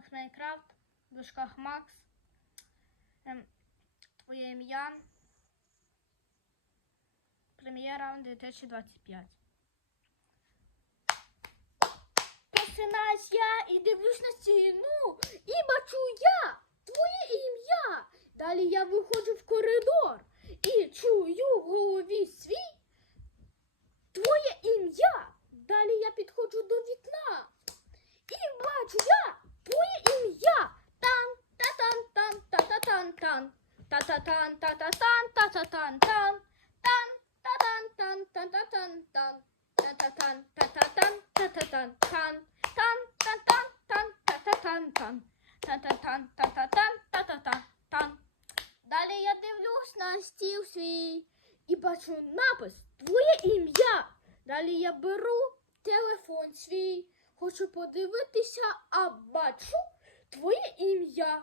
Макс Майнкрафт, в дужках Макс. Ем, Твоє ім'я. Прем'єра 2025. Просинаюсь я і дивлюсь на стіну, і бачу я твоє ім'я. Далі я виходжу в коридор і чую в голові свій тан Та-та-тан, та-та-тан, та-та-тан, тан. Тан, та-тан, тан, та-та-тан, тан. Та-та-тан, та-та-тан, та-та-тан, тан. Тан, та-тан, тан, та-та-тан, тан. Та-та-тан, та-та-тан, та-та-тан, тан. Далі я дивлюсь на стіл свій і бачу напис Твоє ім'я. Далі я беру телефон свій, хочу подивитися, а бачу твоє ім'я.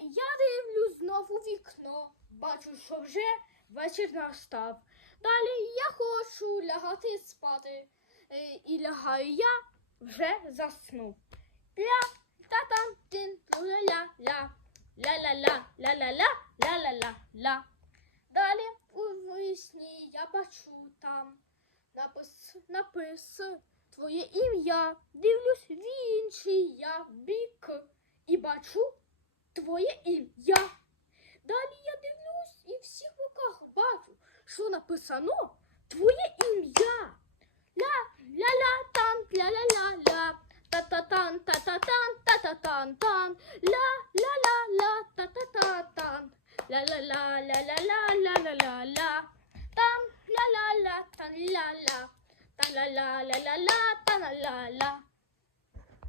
Я дивлю знову вікно, бачу, що вже вечір настав. Далі я хочу лягати спати. І лягаю я вже засну. Ля та там тін ля-ля-ля, ля-ля-ля, ля-ля-ля, ля-ля-ля, ля. Далі у вісні я бачу там напис, напис твоє ім'я. Дивлюсь в інший я бік і бачу твоє ім'я. Далі я дивлюсь і в всіх боках бачу, що написано твоє ім'я. Ля ля ля тан ля ля ля ля та та тан та та тан та